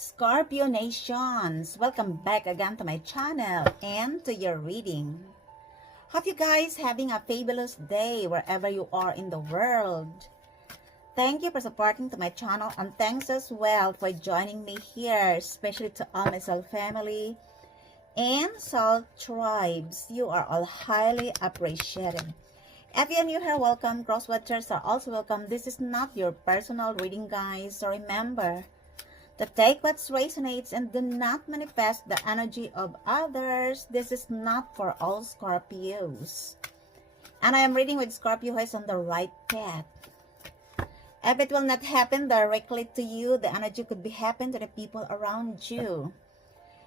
Scorpio Nations, welcome back again to my channel and to your reading. Hope you guys having a fabulous day wherever you are in the world. Thank you for supporting to my channel, and thanks as well for joining me here, especially to all my soul family and soul tribes. You are all highly appreciated. If you're new here, welcome. Crosswatchers are also welcome. This is not your personal reading, guys, so remember to take what resonates and do not manifest the energy of others. This is not for all Scorpios. And I am reading with Scorpio who is on the right path. If it will not happen directly to you, the energy could be happen to the people around you.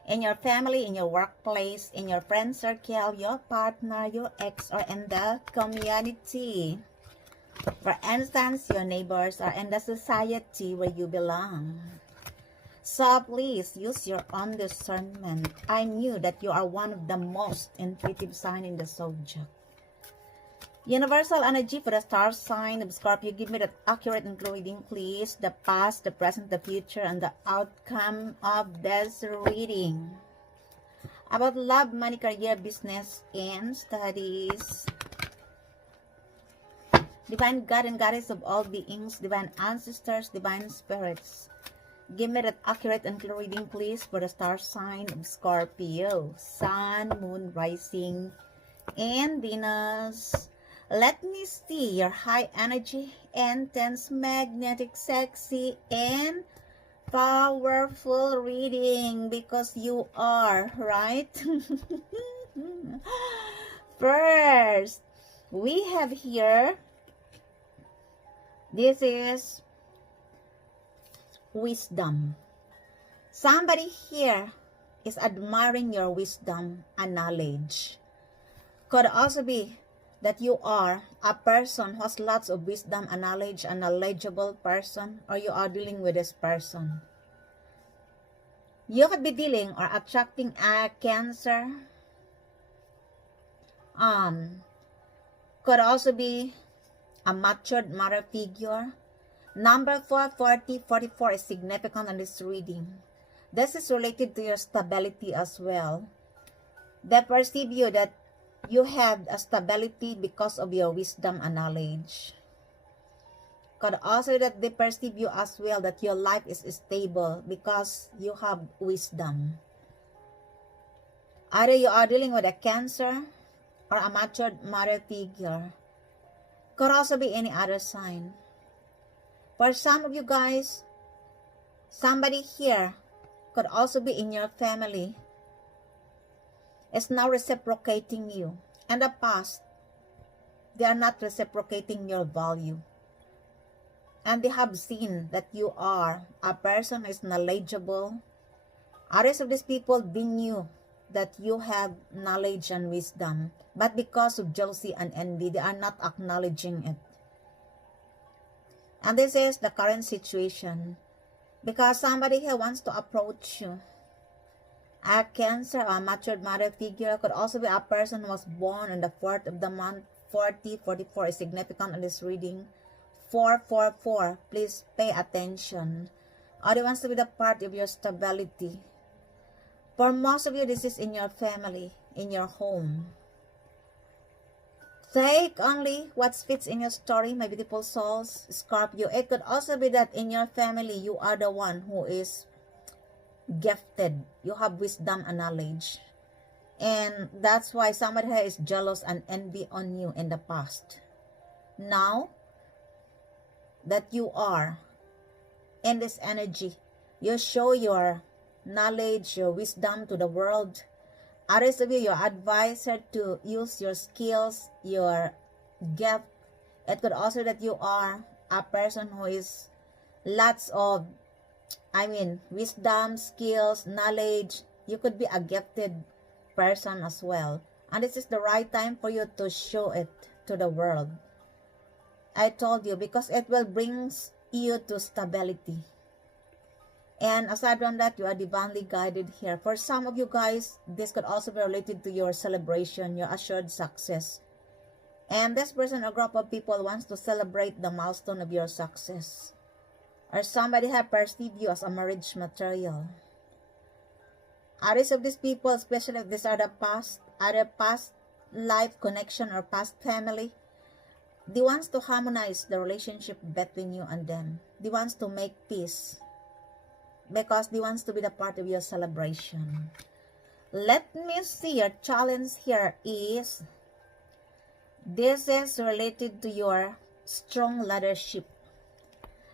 In your family, in your workplace, in your friend circle, your partner, your ex, or in the community. For instance, your neighbors or in the society where you belong. So please use your own discernment. I knew that you are one of the most intuitive sign in the zodiac. Universal energy for the star sign of Scorpio. Give me that accurate and reading, please. The past, the present, the future, and the outcome of this reading. About love, money, career, business, and studies. Divine God and Goddess of all beings, divine ancestors, divine spirits. Give me that accurate and clear reading, please, for the star sign of Scorpio. Sun, Moon, Rising, and Venus. Let me see your high energy, intense, magnetic, sexy, and powerful reading, because you are, right? First, we have here, this is wisdom. Somebody here is admiring your wisdom and knowledge. Could also be that you are a person who has lots of wisdom and knowledge, a knowledgeable person, or you are dealing with this person. You could be dealing or attracting a Cancer. Could also be a matured mother figure. Number 4, 40, 44 is significant on this reading. This is related to your stability as well. They perceive you that you have a stability because of your wisdom and knowledge. Could also that they perceive you as well that your life is stable because you have wisdom. Either you are dealing with a Cancer or a matured mother figure. Could also be any other sign. For some of you guys, somebody here could also be in your family is now reciprocating you. In the past, they are not reciprocating your value. And they have seen that you are a person who is knowledgeable. Others of these people, they knew that you have knowledge and wisdom. But because of jealousy and envy, they are not acknowledging it. And this is the current situation. Because somebody here wants to approach you. A Cancer or a matured mother figure could also be a person who was born on the 4th of the month. 40, 44 is significant on this reading. 444, please pay attention. Or they wants to be the part of your stability. For most of you, this is in your family, in your home. Take only what fits in your story, my beautiful souls, Scorpio. It could also be that in your family, you are the one who is gifted. You have wisdom and knowledge. And that's why somebody here is jealous and envy on you in the past. Now that you are in this energy, you show your knowledge, your wisdom to the world. Others of you, your advisor to use your skills, your gift. It could also that you are a person who is lots of, wisdom, skills, knowledge. You could be a gifted person as well. And this is the right time for you to show it to the world. I told you, because it will bring you to stability. And aside from that, you are divinely guided here. For some of you guys, this could also be related to your celebration, your assured success. And this person or group of people wants to celebrate the milestone of your success. or somebody have perceived you as a marriage material. Others of these people, especially if these are the past, other past life connection or past family, they wants to harmonize the relationship between you and them. They wants to make peace because they wants to be the part of your celebration. Let me see, your challenge here is, this is related to your strong leadership.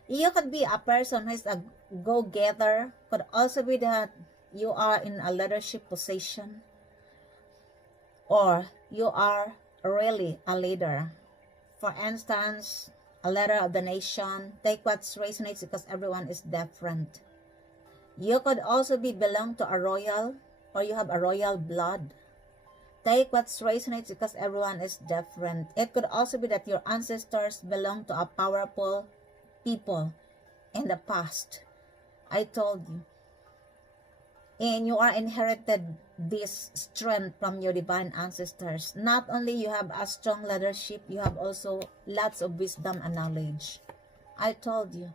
You could be a person who is a go-getter, could also be that you are in a leadership position, or you are really a leader. For instance, a leader of the nation. Take what resonates because everyone is different. You could also be belong to a royal, or you have a royal blood. Take what resonates because everyone is different. It could also be that your ancestors belong to a powerful people in the past. I told you. And you are inherited this strength from your divine ancestors. Not only you have a strong leadership, you have also lots of wisdom and knowledge. I told you.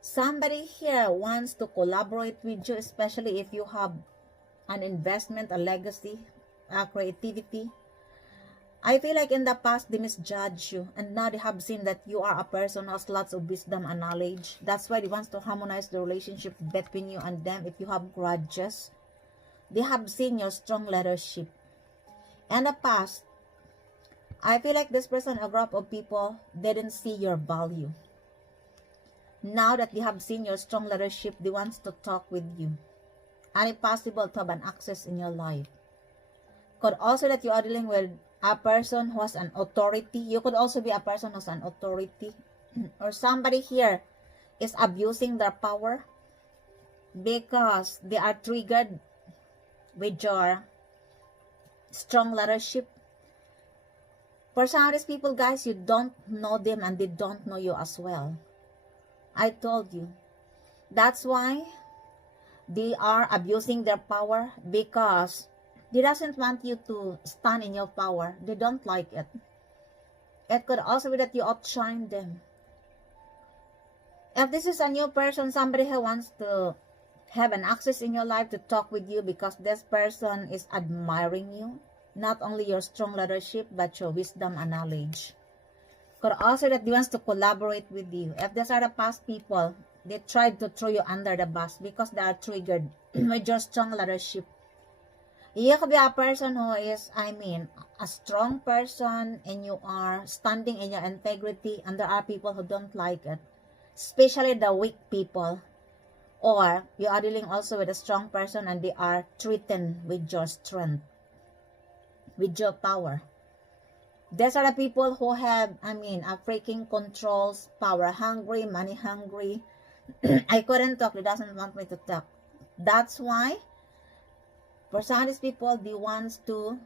Somebody here wants to collaborate with you, especially if you have an investment, a legacy, a creativity. I feel like in the past they misjudged you, and now they have seen that you are a person who has lots of wisdom and knowledge. That's why they want to harmonize the relationship between you and them. If you have grudges, they have seen your strong leadership. In the past, I feel like this person, a group of people, didn't see your value. Now that they have seen your strong leadership, they want to talk with you. And if possible, to have an access in your life. Could also that you are dealing with a person who has an authority. You could also be a person who has an authority. Or somebody here is abusing their power because they are triggered with your strong leadership. For some of these people, guys, you don't know them and they don't know you as well. I told you. That's why they are abusing their power, because they doesn't want you to stand in your power. They don't like it. It could also be that you outshine them. If this is a new person, somebody who wants to have an access in your life to talk with you because this person is admiring you, not only your strong leadership, but your wisdom and knowledge. Could also that they wants to collaborate with you. If these are the past people, they tried to throw you under the bus because they are triggered with your strong leadership. You could be a person who is, a strong person, and you are standing in your integrity, and there are people who don't like it, especially the weak people. Or you are dealing also with a strong person and they are threatened with your strength, with your power. These are the people who have, a freaking controls, power hungry, money hungry. I couldn't talk, they doesn't want me to talk. That's why for some of these people, they wants to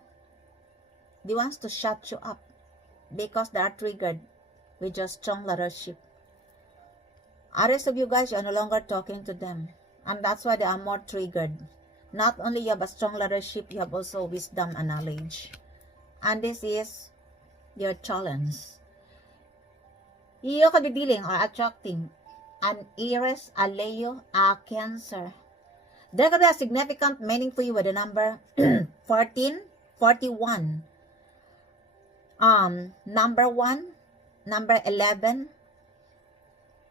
shut you up because they are triggered with your strong leadership. Others of you guys, you are no longer talking to them, and that's why they are more triggered. Not only you have a strong leadership, you have also wisdom and knowledge. And this is your challenge. You could be dealing or attracting an Aries, a Leo, a Cancer. There could be a significant meaning for you with the number 14, 41. Number 1, number 11.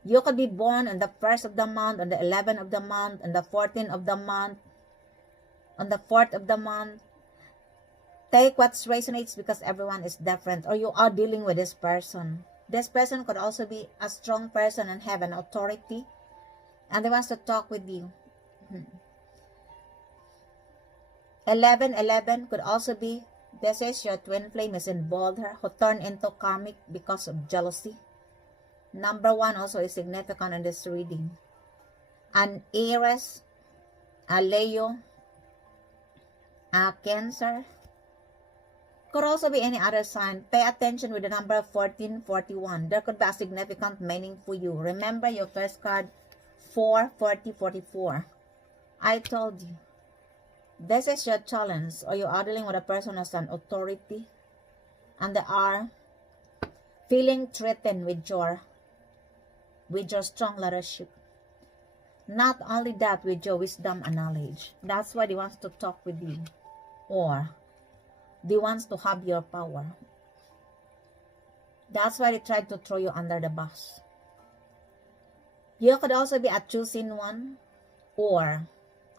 You could be born on the 1st of the month, on the 11th of the month, on the 14th of the month, on the 4th of the month. Take what resonates because everyone is different. Or you are dealing with this person. This person could also be a strong person and have an authority, and they want to talk with you. 11 could also be, this is your twin flame is involved here, who turned into karmic because of jealousy. Number 1 also is significant in this reading. An Aries, a Leo, a Cancer. Could also be any other sign. Pay attention with the number 1441. There could be a significant meaning for you. Remember your first card, 44044. I told you. This is your challenge, or you are dealing with a person as an authority, and they are feeling threatened with with your strong leadership. Not only that, with your wisdom and knowledge. That's why they want to talk with you. Or they want to have your power. That's why they tried to throw you under the bus. You could also be a chosen one or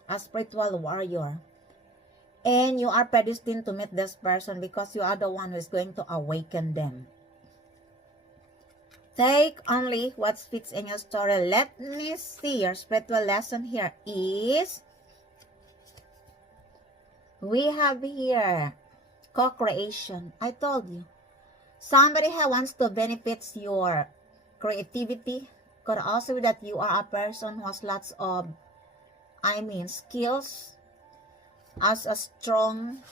a spiritual warrior. And you are predestined to meet this person because you are the one who is going to awaken them. Take only what fits in your story. Let me see. Your spiritual lesson here is, we have here co-creation. I told you. Somebody who wants to benefit your creativity. Could also be that you are a person who has lots of, skills. As a strong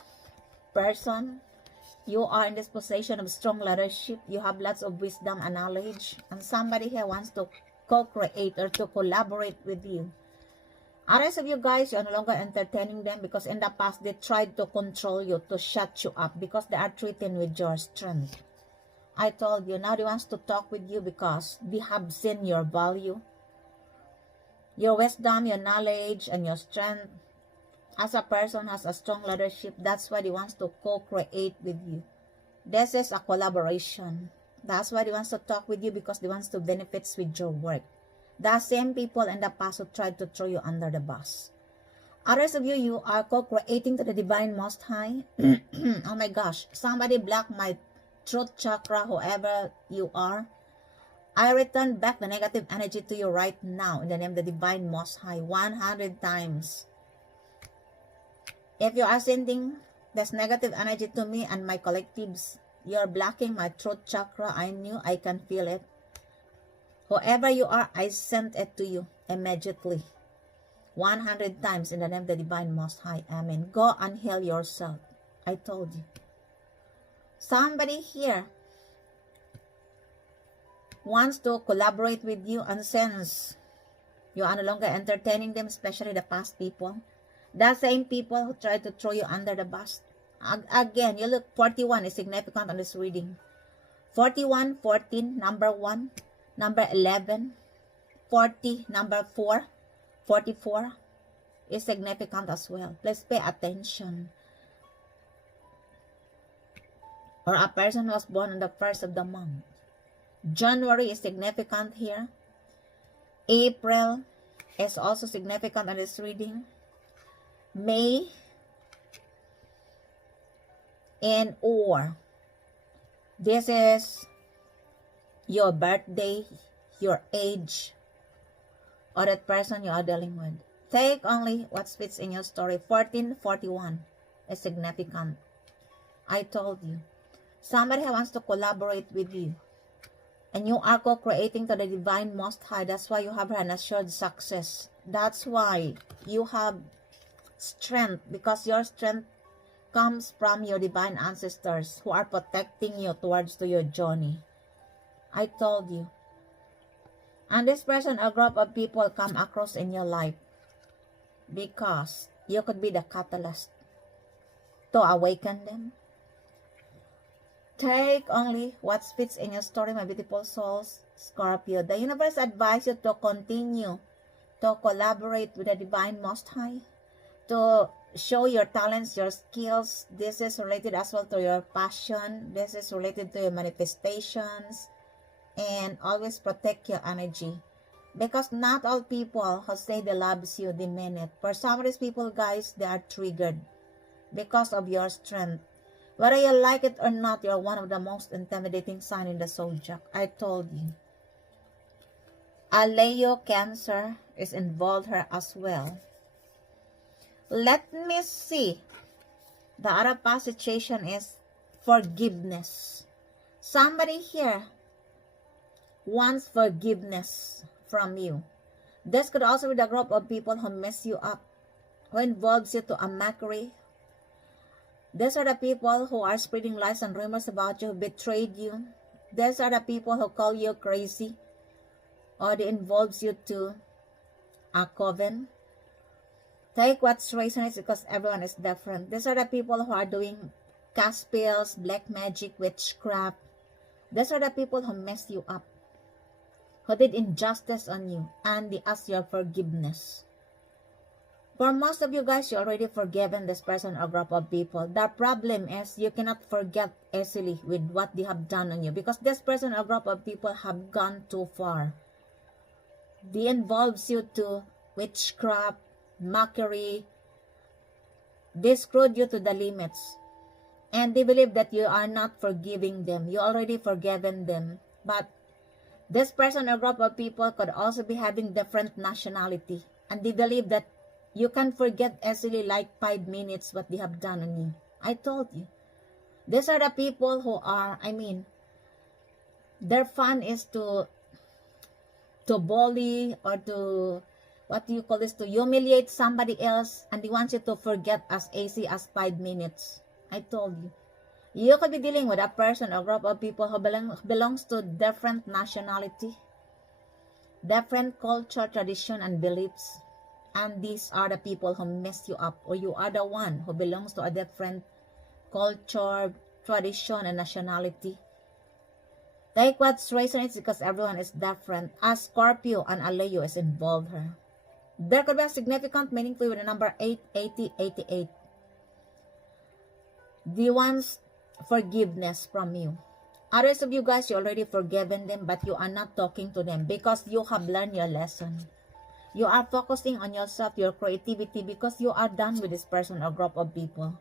person, you are in this position of strong leadership. You have lots of wisdom and knowledge. And somebody here wants to co-create or to collaborate with you. Others of you guys, you are no longer entertaining them because in the past, they tried to control you, to shut you up because they are threatened with your strength. I told you, now they want to talk with you because they have seen your value, your wisdom, your knowledge, and your strength. As a person has a strong leadership, that's why they want to co-create with you. This is a collaboration. That's why they want to talk with you because they want to benefit with your work. The same people in the past who tried to throw you under the bus. Others of you, you are co-creating to the Divine Most High. Oh my gosh, somebody blocked my throat chakra, whoever you are. I return back the negative energy to you right now in the name of the Divine Most High 100 times. If you are sending this negative energy to me and my collectives, you're blocking my throat chakra. I knew, I can feel it. Whoever you are, I sent it to you immediately. 100 times in the name of the Divine Most High. Amen. Go and heal yourself. I told you. Somebody here wants to collaborate with you, and since you are no longer entertaining them, especially the past people, the same people who tried to throw you under the bus. Again, you look, 41 is significant on this reading. 41, 14, number 1, number 11, 40, number 4, 44 is significant as well. Please pay attention. Or a person who was born on the 1st of the month. January is significant here. April is also significant on this reading. May and or this is your birthday, your age, or that person you are dealing with. Take only what fits in your story. 1441 is significant. I told you. Somebody wants to collaborate with you. And you are co-creating to the Divine Most High. That's why you have an assured success. That's why you have strength. Because your strength comes from your divine ancestors who are protecting you towards to your journey. I told you. And this person, a group of people come across in your life. Because you could be the catalyst to awaken them. Take only what fits in your story, my beautiful souls, Scorpio. The universe advises you to continue to collaborate with the Divine Most High, to show your talents, your skills. This is related as well to your passion. This is related to your manifestations. And always protect your energy. Because not all people who say they love you, they mean it. For some of these people, guys, they are triggered because of your strength. Whether you like it or not, you're one of the most intimidating signs in the zodiac. I told you. A Leo Cancer is involved here as well. Let me see. The other past situation is forgiveness. Somebody here wants forgiveness from you. This could also be the group of people who mess you up, who involves you to a mockery. These are the people who are spreading lies and rumors about you, who betrayed you. These are the people who call you crazy, or they involves you to a coven. Take what's resonates because everyone is different. These are the people who are doing cast spells, black magic, witchcraft. These are the people who mess you up. who did injustice on you, and they ask your forgiveness. For most of you guys, you already forgiven this person or group of people. The problem is you cannot forget easily with what they have done on you, because this person or group of people have gone too far. They involves you to witchcraft, mockery. They screwed you to the limits. And they believe that you are not forgiving them. You already forgiven them. But this person or group of people could also be having different nationality. And they believe that you can forget easily like 5 minutes what they have done on you. I told you. These are the people who are, their fun is to bully or to, what do you call this, to humiliate somebody else, and they want you to forget as easy as 5 minutes. I told you. You could be dealing with a person or group of people who belongs to different nationality, different culture, tradition, and beliefs. And these are the people who mess you up, or you are the one who belongs to a different culture, tradition, and nationality. Take what's resonates because everyone is different. A Scorpio and a Leo is involved here. There could be a significant meaning for you with the number 88088. They want forgiveness from you. Others of you guys, you already forgiven them, but you are not talking to them because you have learned your lesson. You are focusing on yourself, your creativity, because you are done with this person or group of people.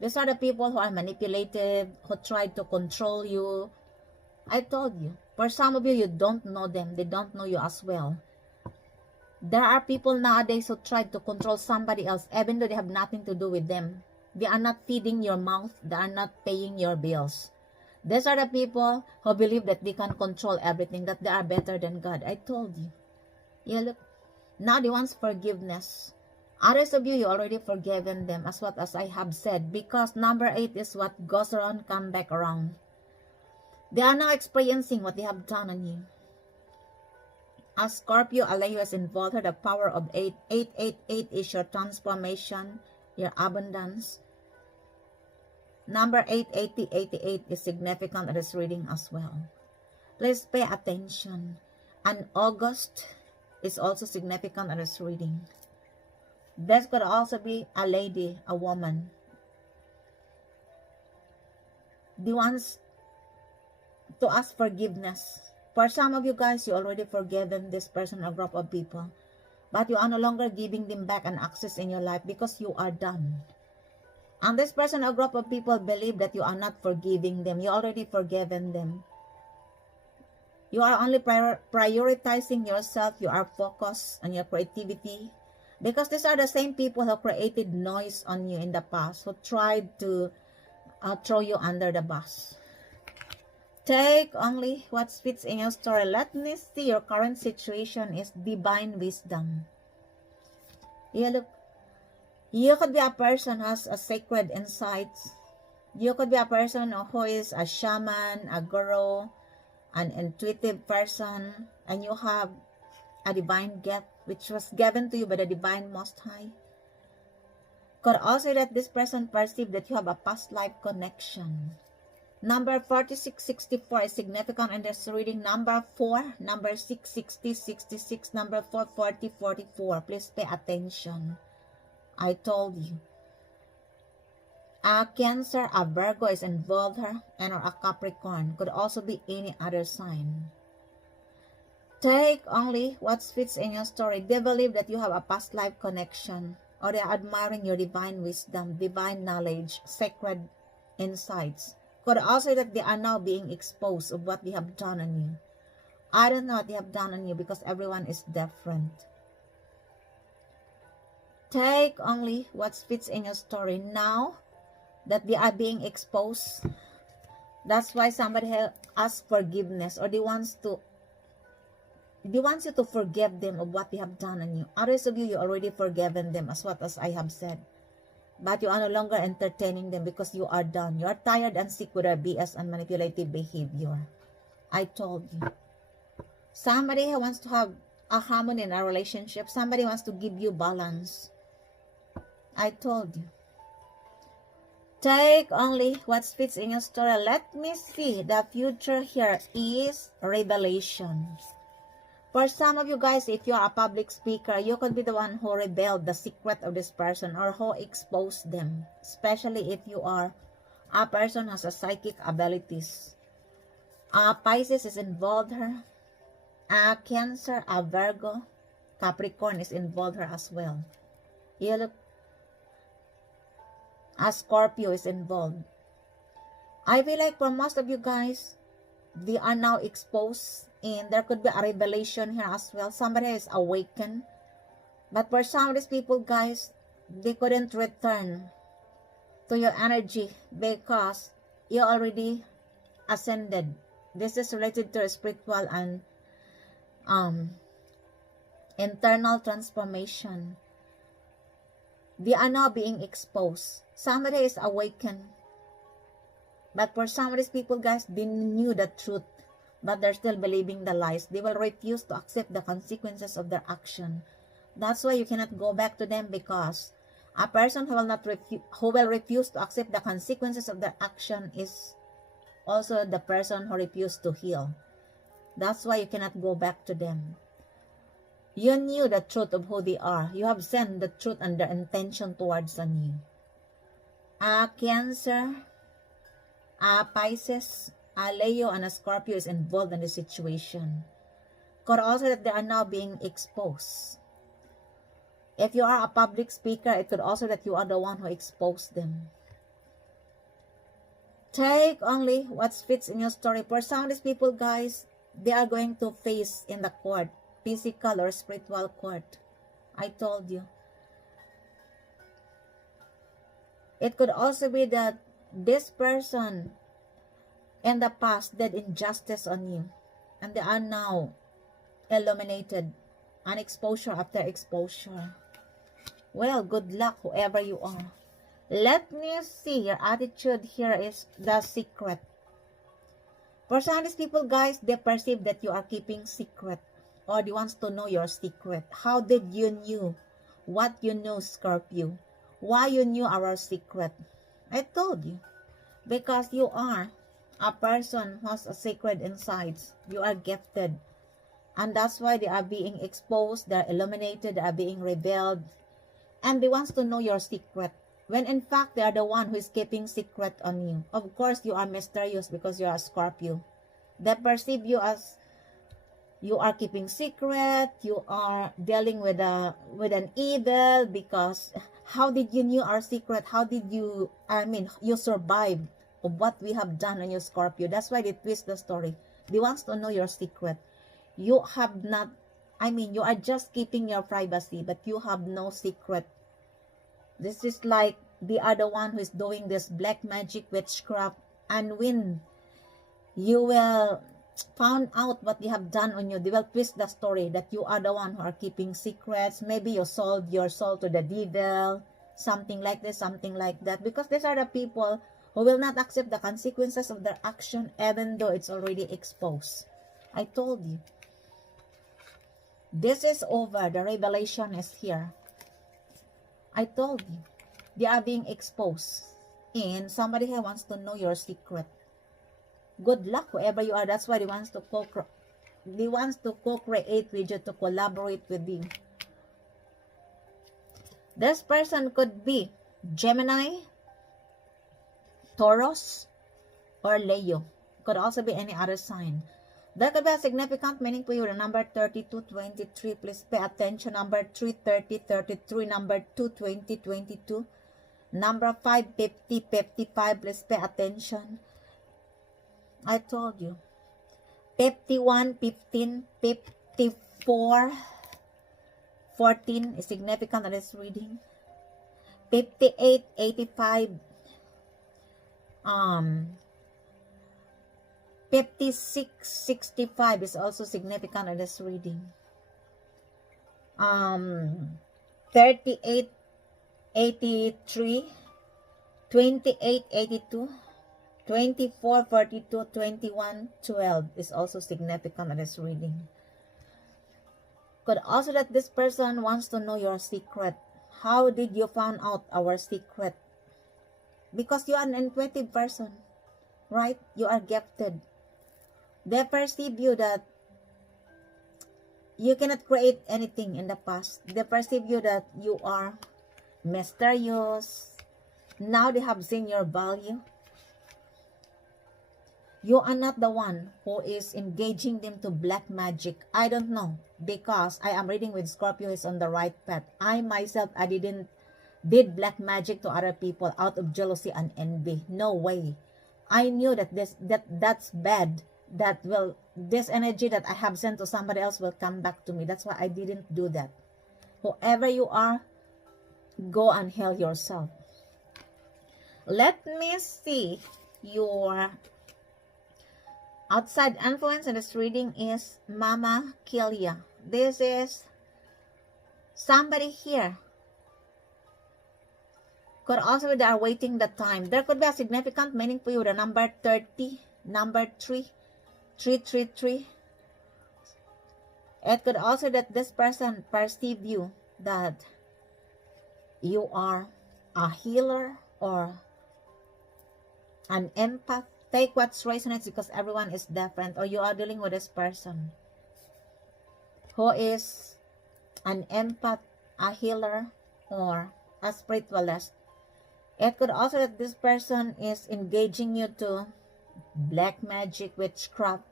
These are the people who are manipulative, who tried to control you. I told you. For some of you, you don't know them. They don't know you as well. There are people nowadays who try to control somebody else, even though they have nothing to do with them. They are not feeding your mouth. They are not paying your bills. These are the people who believe that they can control everything, that they are better than God. I told you. Yeah, look. Now they want forgiveness. Others of you, you already forgiven them, as I have said, because number 8 is what goes around, come back around. They are now experiencing what they have done on you. As Scorpio, a Leo is involved here, the power of 8. 888 is your transformation, your abundance. Number 88088 is significant in this reading as well. Please pay attention. And August is also significant in this reading. This could also be a lady, a woman. They wants to ask forgiveness. For some of you guys, you already forgiven this person or group of people, but you are no longer giving them back an access in your life because you are done. And this person or group of people believe that you are not forgiving them. You already forgiven them. You are only prioritizing yourself. You are focused on your creativity. Because these are the same people who created noise on you in the past, who tried to throw you under the bus. Take only what fits in your story. Let me see, your current situation is divine wisdom. Yeah, look. You could be a person who has a sacred insights. You could be a person who is a shaman, a guru, an intuitive person, and you have a divine gift which was given to you by the divine Most High. Could also that this person perceive that you have a past life connection. Number 4664 is significant in this reading. Number 4, number 660, 66, number 4, 40, 44. Please pay attention. I told you. A Cancer, a Virgo is involved here, and or a Capricorn. Could also be any other sign. Take only what fits in your story. They believe that you have a past life connection, or they are admiring your divine wisdom, divine knowledge, sacred insights. Could also that they are now being exposed of what they have done on you. I don't know what they have done on you because everyone is different. Take only what fits in your story. Now that they are being exposed, that's why somebody asks forgiveness, or they want you to forgive them of what they have done on you. Others of you already forgiven them, as I have said. But you are no longer entertaining them because you are done. You are tired and sick with their BS and manipulative behavior. I told you. Somebody who wants to have a harmony in a relationship. Somebody wants to give you balance. I told you. Take only what fits in your story. Let me see. The future here is revelation. For some of you guys, if you are a public speaker, you could be the one who revealed the secret of this person or who exposed them. Especially if you are a person who has a psychic abilities. Pisces is involved here. Cancer, Virgo, Capricorn is involved here as well. You look, Scorpio is involved. I feel like for most of you guys, they are now exposed and there could be a revelation here as well. Somebody is awakened. But for some of these people, guys, they couldn't return to your energy because you already ascended. This is related to spiritual and internal transformation. They are now being exposed. Somebody is awakened. But for some of these people, guys, they knew the truth, but they're still believing the lies. They will refuse to accept the consequences of their action. That's why you cannot go back to them, because a person who will refuse to accept the consequences of their action is also the person who refused to heal. That's why you cannot go back to them. You knew the truth of who they are. You have sent the truth and their intention towards on you. Cancer, Pisces, Leo, and Scorpio is involved in the situation. Could also that they are now being exposed. If you are a public speaker, it could also that you are the one who exposed them. Take only what fits in your story. For some of these people, guys, they are going to face in the court, physical or spiritual court. I told you. It could also be that this person in the past did injustice on you, and they are now illuminated, an exposure after exposure. Well, good luck, whoever you are. Let me see, your attitude here is the secret. For some of these people, guys, they perceive that you are keeping secret, or they want to know your secret. How did you knew what you know, Scorpio? Why you knew our secret? I told you. Because you are a person who has a secret inside. You are gifted. And that's why they are being exposed, they are illuminated, they are being revealed. And they want to know your secret. When in fact, they are the one who is keeping secret on you. Of course, you are mysterious because you are a Scorpio. They perceive you as you are keeping secret, you are dealing with an evil, because how did you knew our secret? How did you, you survived of what we have done on your Scorpio? That's why they twist the story. They want to know your secret. You have not, you are just keeping your privacy, but you have no secret. This is like they are the one who is doing this black magic witchcraft, and when you will found out what they have done on you, they will twist the story that you are the one who are keeping secrets. Maybe you sold your soul to the devil, something like this, something like that, because these are the people who will not accept the consequences of their action even though it's already exposed. I told you. This is over. The revelation is here. I told you. They are being exposed. And somebody here wants to know your secret. Good luck, whoever you are. That's why they wants to co-create with you, to collaborate with you. This person could be Gemini, Taurus, or Leo. Could also be any other sign. There could be a significant meaning for you. The number 32, 23. Please pay attention. Number 3, 30, 33. Number 2, 20, 22. Number 5, 50, 55. Please pay attention. I told you. 51, 15, 54, 14 is significant in this reading. 58, 85, 56, 65 is also significant in this reading. 38, 83, 28, 82, 24, 42, 21, 12 is also significant in this reading. Could also that this person wants to know your secret. How did you find out our secret? Because you are an intuitive person, right? You are gifted. They perceive you that You cannot create anything in the past. They perceive you that you are mysterious. Now they have seen your value. You are not the one who is engaging them to black magic. I don't know, because I am reading with Scorpio is on the right path. I myself, I did black magic to other people out of jealousy and envy. No way. I knew that that's bad. This energy that I have sent to somebody else will come back to me. That's why I didn't do that. Whoever you are, go and heal yourself. Let me see your outside influence in this reading is Mama Kilia. This is somebody here. Could also be they are waiting the time. There could be a significant meaning for you. The number 30, number 3, 333. It could also that this person perceive you that you are a healer or an empath. Take what's resonates because everyone is different. Or you are dealing with this person who is an empath, a healer, or a spiritualist. It could also that this person is engaging you to black magic, witchcraft,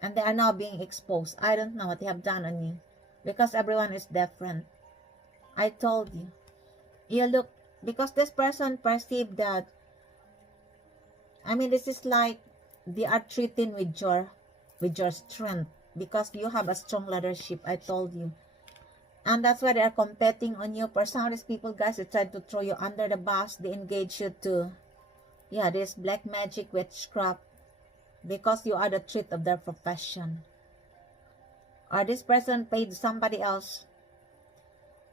and they are now being exposed. I don't know what they have done on you because everyone is different. I told you. You look, because this person perceived that, I mean, this is like they are treating with your strength because you have a strong leadership. I told you. And that's why they are competing on you. For some of these people, guys, they try to throw you under the bus. They engage you to, yeah, this black magic, witchcraft, because you are the truth of their profession. Or this person paid somebody else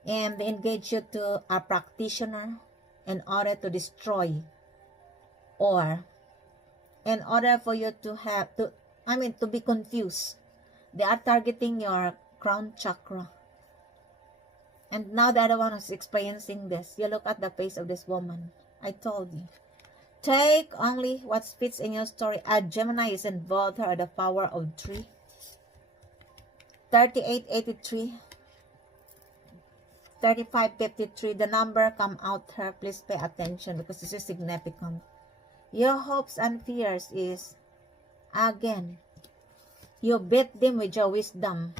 and they engage you to a practitioner in order to destroy, or in order for you to have to, I mean, to be confused. They are targeting your crown chakra. And now the other one is experiencing this. You look at the face of this woman. I told you. Take only what fits in your story. A Gemini is involved here at the power of 3. 3883. 3553. The number come out here. Please pay attention because this is significant. Your hopes and fears is, again, you beat them with your wisdom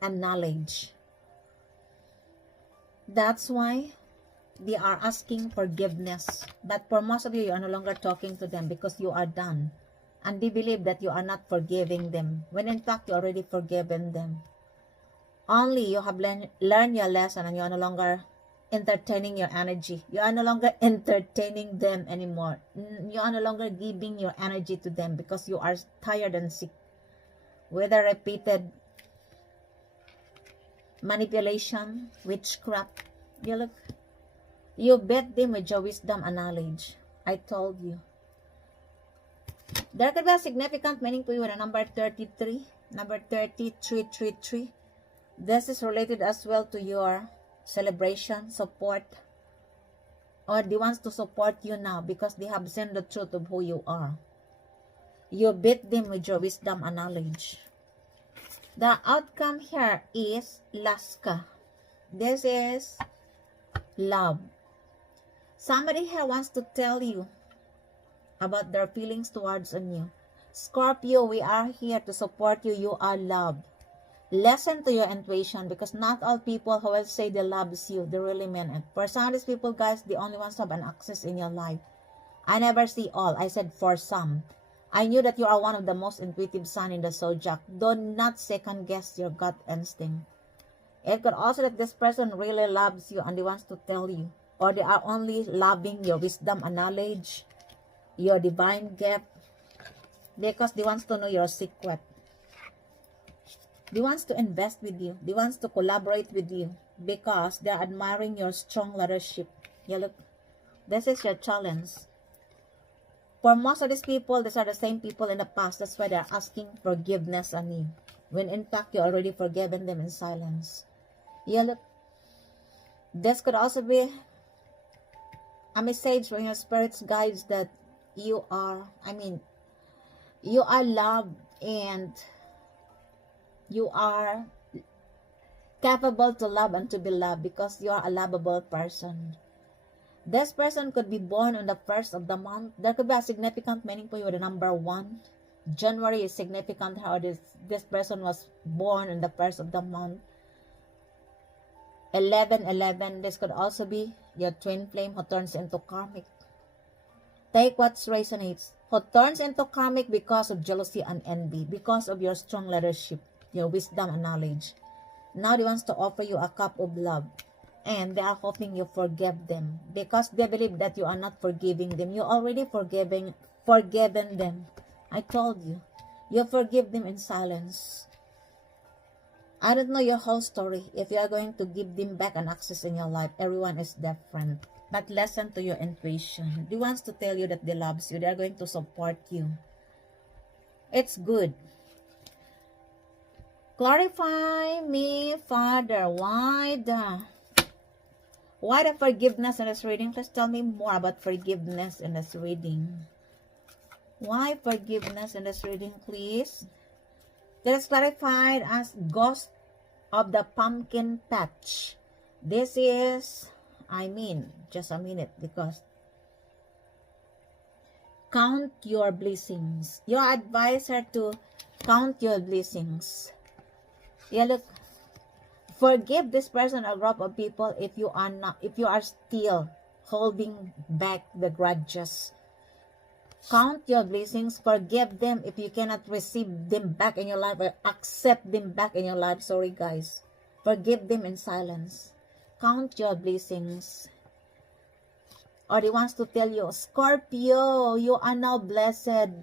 and knowledge. That's why they are asking forgiveness. But for most of you, you are no longer talking to them because you are done. And they believe that you are not forgiving them, when in fact you already forgiven them. Only you have learned your lesson and you are no longer entertaining your energy. You are no longer entertaining them anymore. You are no longer giving your energy to them because you are tired and sick. Whether repeated manipulation, witchcraft, you beat them with your wisdom and knowledge. I told you. There could be a significant meaning to you with the number 33, number 3333. This is related as well to your celebration, support, or they want to support you now because they have seen the truth of who you are. You beat them with your wisdom and knowledge. The outcome here is Laska. This is love. Somebody here wants to tell you about their feelings towards you. Scorpio, we are here to support you. You are loved. Listen to your intuition because not all people who will say they love you, they really mean it. For some of these people, guys, the only ones who have an access in your life. I never see all. I said for some. I knew that you are one of the most intuitive signs in the zodiac. Do not second guess your gut instinct. It could also that this person really loves you and they wants to tell you. Or they are only loving your wisdom and knowledge, your divine gift, because they wants to know your secret. They wants to invest with you. They wants to collaborate with you because they are admiring your strong leadership. Yeah, look, this is your challenge. For most of these people, these are the same people in the past. That's why they're asking forgiveness on you, when in fact you already forgiven them in silence. Yeah, look, this could also be a message from your spirits guides that you are, you are loved and You are capable to love and to be loved because you are a lovable person. This person could be born on the first of the month. There could be a significant meaning for you with the number 1. January is significant how this person was born on the first of the month. 1111, this could also be your twin flame who turns into karmic. Take what resonates. Who turns into karmic because of jealousy and envy, because of your strong leadership, your wisdom and knowledge. Now they wants to offer you a cup of love. And they are hoping you forgive them because they believe that you are not forgiving them. You already forgiven them. I told you. You forgive them in silence. I don't know your whole story. If you are going to give them back an access in your life, everyone is different. But listen to your intuition. They wants to tell you that they loves you. They are going to support you. It's good. Clarify me, Father. Why the forgiveness in this reading? Please tell me more about forgiveness in this reading. Why forgiveness in this reading, please? That is clarified as Ghost of the Pumpkin Patch. This is, just a minute, because count your blessings. Your advisor to count your blessings. Yeah, look. Forgive this person or group of people if you are still holding back the grudges. Count your blessings. Forgive them if you cannot receive them back in your life or accept them back in your life. Sorry, guys. Forgive them in silence. Count your blessings. Or he wants to tell you, Scorpio, you are now blessed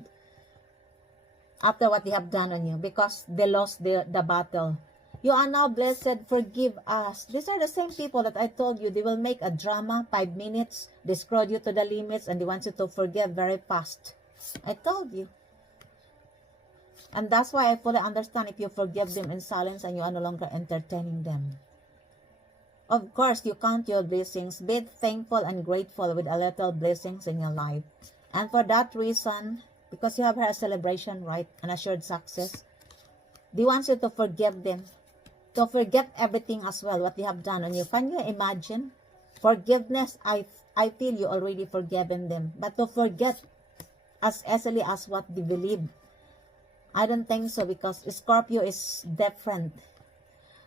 after what they have done on you because they lost the battle. You are now blessed. Forgive us. These are the same people that I told you. They will make a drama, 5 minutes. They scroll you to the limits and they want you to forgive very fast. I told you. And that's why I fully understand if you forgive them in silence and you are no longer entertaining them. Of course, you count your blessings. Be thankful and grateful with a little blessings in your life. And for that reason, because you have had a celebration, right? An assured success. They want you to forgive them. To forget everything as well, what they have done on you. Can you imagine? Forgiveness, I feel you already forgiven them. But to forget as easily as what they believe, I don't think so because Scorpio is different.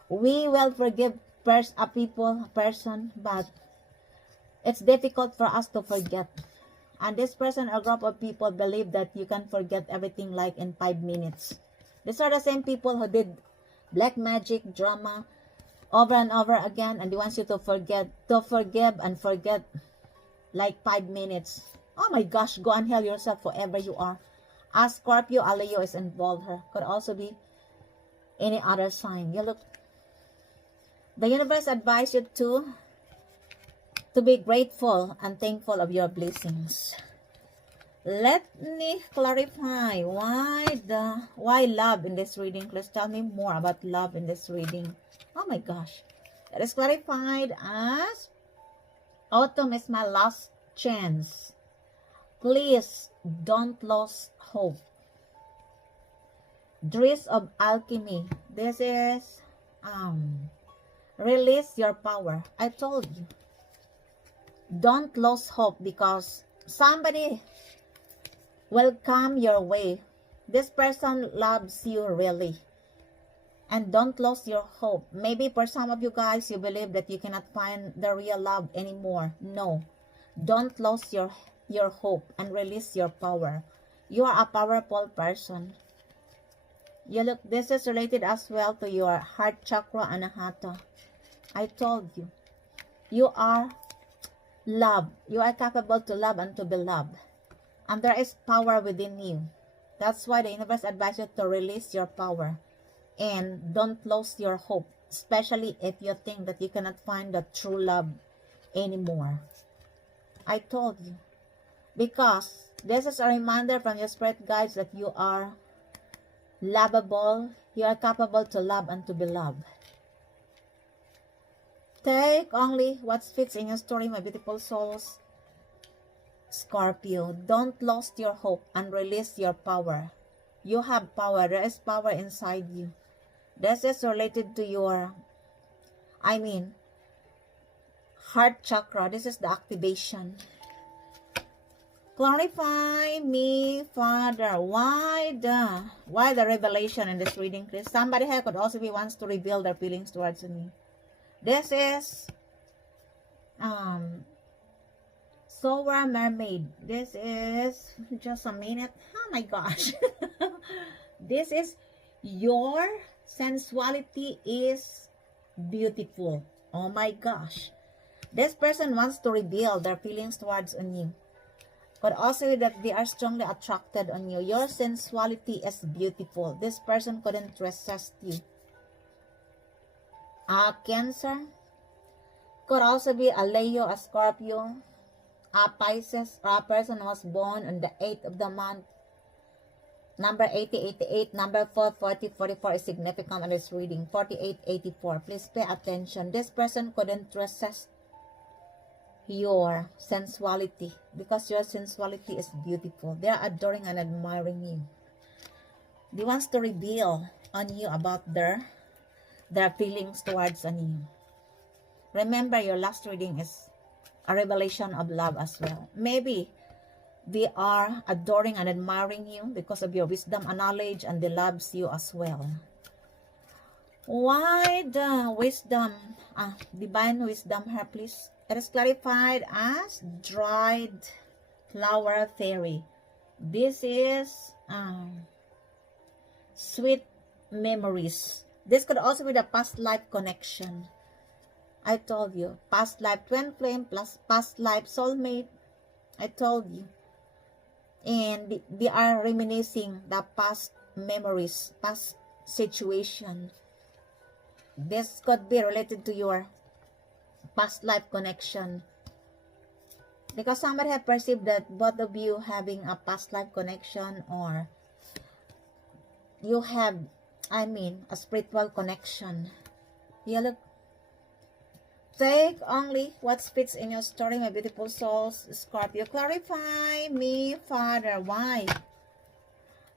We will forgive a person, but it's difficult for us to forget. And this person, a group of people, believe that you can forget everything like in 5 minutes. These are the same people who did black magic, drama, over and over again, and they want you to forgive and forget like 5 minutes. Oh my gosh, go and heal yourself wherever you are. As Scorpio, a Leo is involved here. Could also be any other sign. You look. The universe advises you to be grateful and thankful of your blessings. Let me clarify why love in this reading. Please tell me more about love in this reading. Oh my gosh. That is clarified as autumn is my last chance. Please don't lose hope. Dress of alchemy. This is release your power. I told you. Don't lose hope because somebody will come your way. This person loves you really. And don't lose your hope. Maybe for some of you guys, you believe that you cannot find the real love anymore. No. Don't lose your hope and release your power. You are a powerful person. You look, this is related as well to your heart chakra, Anahata. I told you. You are love. You are capable to love and to be loved. And there is power within you. That's why the universe advises you to release your power. And don't lose your hope. Especially if you think that you cannot find the true love anymore. I told you. Because this is a reminder from your spirit guides that you are lovable. You are capable to love and to be loved. Take only what fits in your story, my beautiful souls. Scorpio, don't lose your hope and release your power. You have power. There is power inside you. This is related to your, heart chakra. This is the activation. Clarify me, Father. Why the revelation in this reading, please? Somebody here could also be wants to reveal their feelings towards me. This is Solar Mermaid. This is just a minute. Oh my gosh. This is your sensuality is beautiful. Oh my gosh. This person wants to reveal their feelings towards you. But also that they are strongly attracted on you. Your sensuality is beautiful. This person couldn't resist you. Cancer. Could also be a Leo, a Scorpio, a Pisces, or a person who was born on the 8th of the month. Number 80, 88, number 4, 40, 44 is significant on this reading. 48, 84. Please pay attention. This person couldn't resist your sensuality because your sensuality is beautiful. They are adoring and admiring you. They wants to reveal on you about their feelings towards you. Remember, your last reading is a revelation of love as well. Maybe they are adoring and admiring you because of your wisdom and knowledge, and they loves you as well. Why the wisdom, divine wisdom here, please? It is clarified as dried flower fairy. This is sweet memories. This could also be the past life connection. I told you, past life twin flame plus past life soulmate. I told you. And they are reminiscing the past memories, past situation. This could be related to your past life connection. Because somebody have perceived that both of you having a past life connection, or you have, a spiritual connection. You look. Take only what fits in your story, my beautiful souls. Scorpio, clarify me, Father. Why?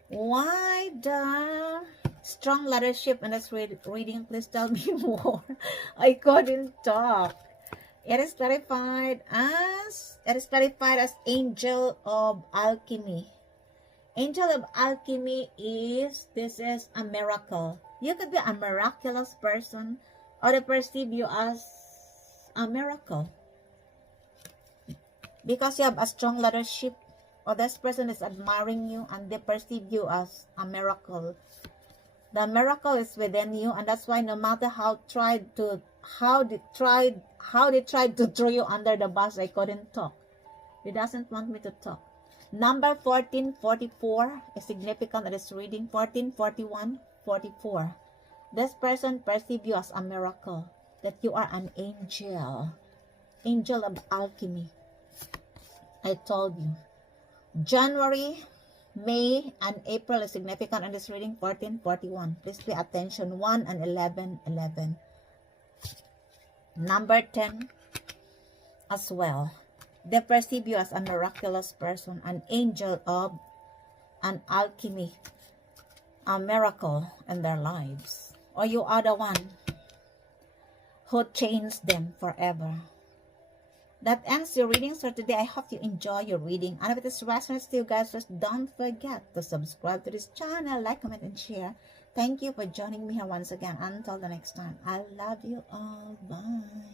Why the strong leadership in this reading? Please tell me more. I couldn't talk. It is clarified as angel of alchemy. Angel of alchemy this is a miracle. You could be a miraculous person, or they perceive you as a miracle because you have a strong leadership, or this person is admiring you and they perceive you as a miracle. The miracle is within you, and that's why no matter how they tried to throw you under the bus, I couldn't talk. He doesn't want me to talk. Number 1444 is significant in this reading. 14, 41, 44. This person perceives you as a miracle, that you are an angel. Angel of alchemy. I told you. January, May, and April is significant in this reading. 14, 41. Please pay attention. 1 and 11, 11. Number 10 as well. They perceive you as a miraculous person, an angel of an alchemy, a miracle in their lives. Or you are the one who changed them forever. That ends your readings for today. I hope you enjoy your reading. And if this resonates to you guys, just don't forget to subscribe to this channel, like, comment, and share. Thank you for joining me here once again. Until the next time, I love you all. Bye.